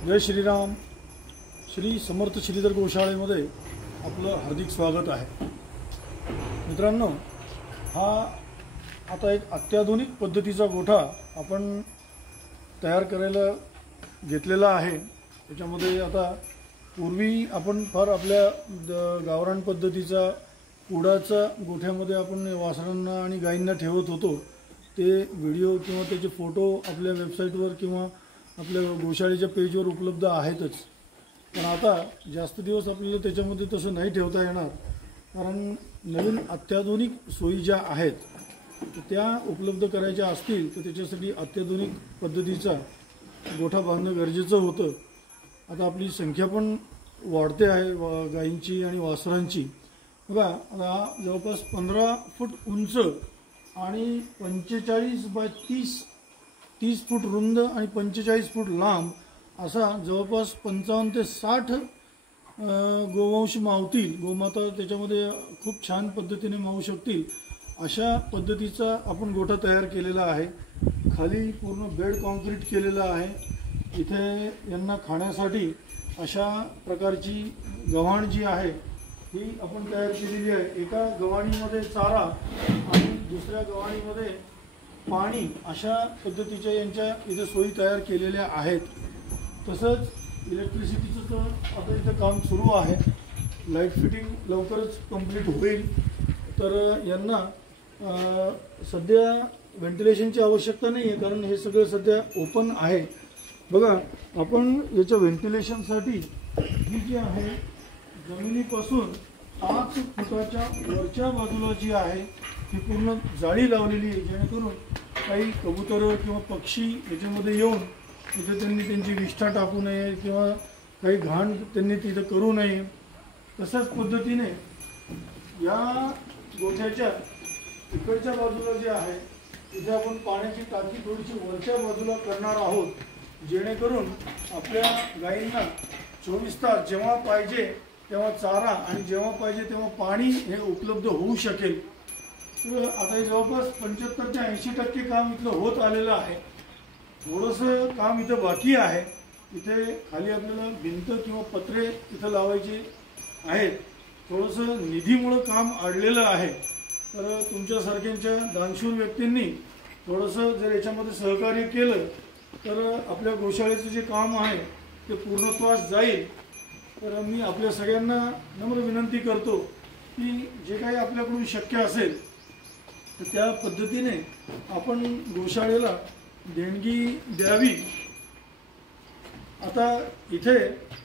जय श्रीराम. श्री समर्थ श्रीधर गोशाळेमध्ये आपलं हार्दिक स्वागत आहे. मित्रांनो, हा आता एक अत्याधुनिक पद्धतीचा गोठा आपण तयार करायला घेतलेला आहे. त्याच्यामध्ये आता पूर्वी आपण फार आपल्या गावरान पद्धतीचा कुडाचा गोठ्यामध्ये आपण वासरांना आणि गायींना ठेवत होतो. ते व्हिडिओ किंवा त्याचे फोटो आपल्या वेबसाईटवर किंवा आपल्या गोशाळेच्या पेजवर उपलब्ध आहेतच. पण आता जास्त दिवस आपल्याला त्याच्यामध्ये तसं नाही ठेवता येणार, कारण नवीन अत्याधुनिक सोयी ज्या आहेत त्या उपलब्ध करायच्या असतील तर त्याच्यासाठी अत्याधुनिक पद्धतीचा गोठा बांधणं गरजेचं होतं. आता आपली संख्या पण वाढते आहे गायींची आणि वासरांची. बघा, आता जवळपास 15 फूट उंच आणि 45 बाय 30 फूट रुंद आणि 45 फूट लांब असा जवळपास 55 ते 60 गोवंश मावतील, गोमाता त्याच्यामध्ये खूप छान पद्धतीने मावू शकतील अशा पद्धतीचा आपण गोठा तयार केलेला आहे. खाली पूर्ण बेड कॉन्क्रीट केलेला आहे. इथे यांना खाण्यासाठी अशा प्रकारची गव्हाण जी आहे ही आपण तयार केलेली आहे. एका गव्हाणीमध्ये चारा आणि दुसऱ्या गव्हाणीमध्ये पाणी अशा पद्धतीच्या यांच्या इथे सोयी तयार केलेल्या आहेत. तसंच इलेक्ट्रिसिटीचं तर आता इथं काम सुरू आहे. लाईट फिटिंग लवकरच कंप्लीट होईल. तर यांना सध्या व्हेंटिलेशनची आवश्यकता नाही आहे, कारण हे सगळं सध्या ओपन आहे. बघा, आपण याच्या व्हेंटिलेशनसाठी ही जी आहे जमिनीपासून 5 फुटाच्या वरच्या बाजूला जी आहे ही पूर्ण जाळी लावलेली आहे, जेणेकरून काही कबुतरं किंवा पक्षी याच्यामध्ये येऊन तिथे त्यांनी त्यांची विष्ठा टाकू नये किंवा काही घाण त्यांनी तिथं करू नये. तशाच पद्धतीने या गोठ्याच्या इकडच्या बाजूला जे आहे तिथे आपण पाण्याची टाकी थोडीशी वरच्या बाजूला करणार आहोत, जेणेकरून आपल्या गायींना 24 तास जेव्हा पाहिजे तेव्हा चारा आणि जेव्हा पाहिजे तेव्हा पाणी हे उपलब्ध होऊ शकेल. तर आता हे जवळपास 75 ते 80% काम इथलं होत आलेलं आहे. थोडंसं काम इथं बाकी आहे. इथे खाली आपल्याला भिंत किंवा पत्रे इथं लावायचे आहेत. थोडंसं निधीमुळं काम अडलेलं आहे. तर तुमच्यासारख्यांच्या दानशूर व्यक्तींनी थोडंसं जर याच्यामध्ये सहकार्य केलं तर आपल्या गोशाळेचं जे काम आहे ते पूर्णत्वास जाईल. तर मी आपल्या सगळ्यांना नम्र विनंती करतो की जे काही आपल्याकडून शक्य असेल तर त्या पद्धतीने आपण गोशाळेला देणगी द्यावी. आता इथे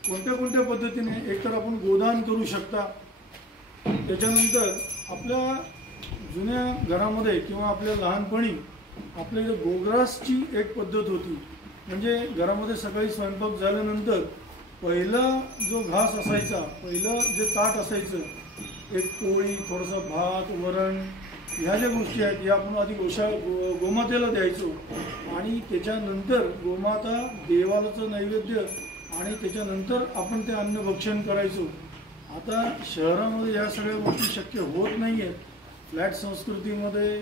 कोणत्या पद्धतीने एकतर आपण गोदान करू शकता. त्याच्यानंतर आपल्या जुन्या घरामध्ये किंवा आपल्या लहानपणी आपल्या इथं गोग्रासची एक पद्धत होती. म्हणजे घरामध्ये सकाळी स्वयंपाक झाल्यानंतर पहिला जो घास असायचा, पहिलं जे ताट असायचं, एक पोळी, थोडासा भात, वरण, ह्या ज्या गोष्टी आहेत या आपण आधी गोमातेला द्यायचो आणि त्याच्यानंतर गोमाता देवालाचं नैवेद्य आणि त्याच्यानंतर आपण ते अन्न भक्षण करायचो. आता शहरामध्ये या सगळ्या गोष्टी शक्य होत नाही आहेत. फ्लॅट संस्कृतीमध्ये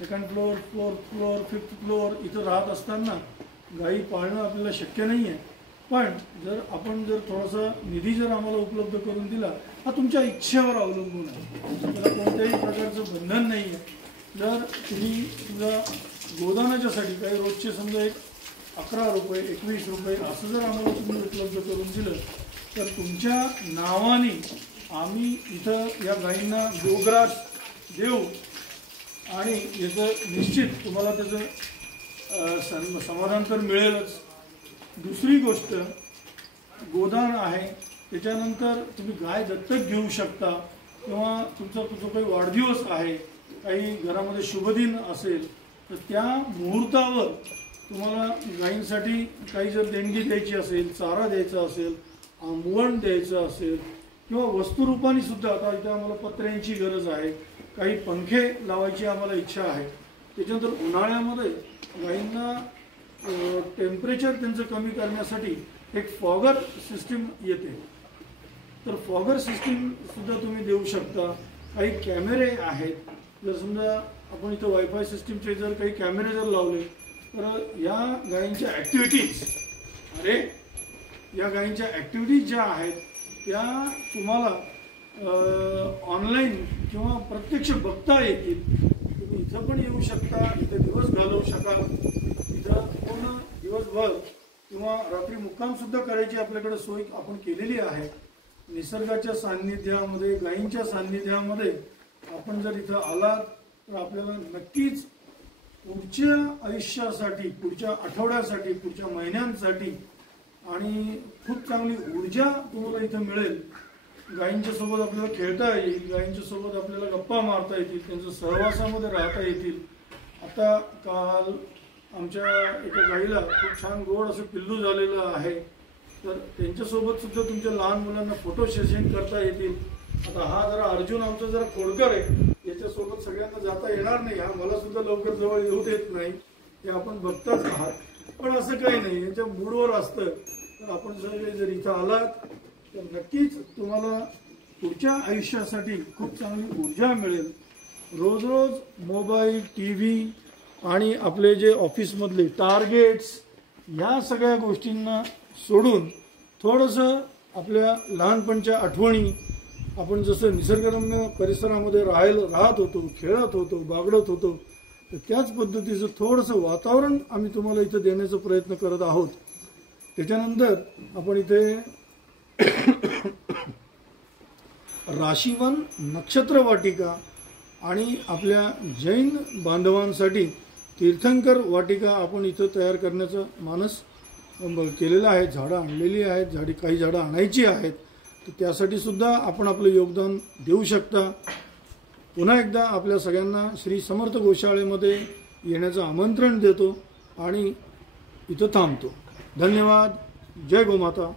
2nd floor, 4th floor, 5th floor इथं राहत असताना गायी पाळणं आपल्याला शक्य नाही आहे. पण जर आपण थोडासा निधी जर आम्हाला उपलब्ध करून दिला, हा तुमच्या इच्छेवर अवलंबून आहे, त्याला कोणत्याही प्रकारचं बंधन नाही आहे. जर तुम्ही तुमच्या गोदानाच्यासाठी काही रोजचे समजा एक 11 रुपये, 21 रुपये असं जर आम्हाला तुम्ही उपलब्ध करून दिलं तर तुमच्या नावाने आम्ही इथं या गायींना गोग्रास देऊ आणि याचं निश्चित तुम्हाला त्याचं समाधान तर मिळेलच. दुसरी गोष्ट गोदान आहे. त्याच्यानंतर तुम्ही गाय दत्तक घेऊ शकता किंवा तुमचा जो काही वाढदिवस आहे, काही घरामध्ये शुभदिन असेल तर त्या मुहूर्तावर तुम्हाला गायींसाठी काही जर देणगी द्यायची असेल, चारा द्यायचा असेल, आंबवण द्यायचं असेल किंवा वस्तुरूपाने सुद्धा, आता इथं आम्हाला पत्र्यांची गरज आहे, काही पंखे लावायची आम्हाला इच्छा आहे. त्याच्यानंतर उन्हाळ्यामध्ये गायींना टेम्परेचर त्यांचं कमी करण्यासाठी एक फॉगर सिस्टीम येते, तर फॉगर सिस्टीम सुद्धा तुम्ही देऊ शकता. काही कॅमेरे आहेत, जर समजा आपण इथं वायफाय सिस्टीमचे जर काही कॅमेरे जर लावले तर या गायींच्या ॲक्टिव्हिटीज, अरे या गायींच्या ॲक्टिव्हिटीज ज्या आहेत त्या तुम्हाला ऑनलाईन किंवा प्रत्यक्ष बघता येतील. तुम्ही इथं पण येऊ शकता, इथं दिवस घालवू शकाल, इथं पूर्ण दिवसभर किंवा रात्री मुक्कामसुद्धा करायची आपल्याकडे सोय आपण केलेली आहे. निसर्गाच्या सान्निध्यामध्ये, गायींच्या सान्निध्यामध्ये आपण जर इथं आलात तर आपल्याला नक्कीच पुढच्या आयुष्यासाठी, पुढच्या आठवड्यासाठी, पुढच्या महिन्यांसाठी आणि खूप चांगली ऊर्जा तुम्हाला इथं मिळेल. गायींच्या सोबत आपल्याला खेळता येईल, गायींच्या सोबत आपल्याला गप्पा मारता येतील, त्यांच्या सहवासामध्ये राहता येतील. आता काल आमच्या एका गाईला खूप छान गोड असं पिल्लू झालेलं आहे, तर त्यांच्यासोबत सुद्धा तुमच्या लहान मुलांना फोटो सेशन करता येतील. आता हा जरा अर्जुन आमचा जरा खोडकर आहे, याच्यासोबत सगळ्यांना जाता येणार नाही, हा मला सुद्धा लवकर जवळ येऊ देत नाही, हे आपण बघताच आहात. पण असं काही नाही, यांच्या मूडवर असतं. तर आपण सगळे जर इथं आलात तर नक्कीच तुम्हाला पुढच्या आयुष्यासाठी खूप चांगली ऊर्जा मिळेल. रोज रोज मोबाईल, TV आणि आपले जे ऑफिसमधले टार्गेट्स ह्या सगळ्या गोष्टींना सोडून थोडंसं आपल्या लहानपणच्या आठवणी, आपण जसं निसर्गरम्य परिसरामध्ये राहत होतो, खेळत होतो, बागडत होतो, तर त्याच पद्धतीचं थोडंसं वातावरण आम्ही तुम्हाला इथं देण्याचा प्रयत्न करत आहोत. त्याच्यानंतर आपण इथे राशीवन नक्षत्र वाटिका आणि आपल्या जैन बांधवांसाठी तीर्थंकर वाटिका आपण इथं तयार करण्याचं मानस केलेलं आहे. झाडं आणलेली आहेत, काही झाडं आणायची आहेत, तर त्यासाठी सुद्धा आपण आपलं योगदान देऊ शकता. पुन्हा एकदा आपल्या सगळ्यांना श्री समर्थ गोशाळेमध्ये येण्याचं आमंत्रण देतो आणि इथं थांबतो. धन्यवाद. जय गोमाता.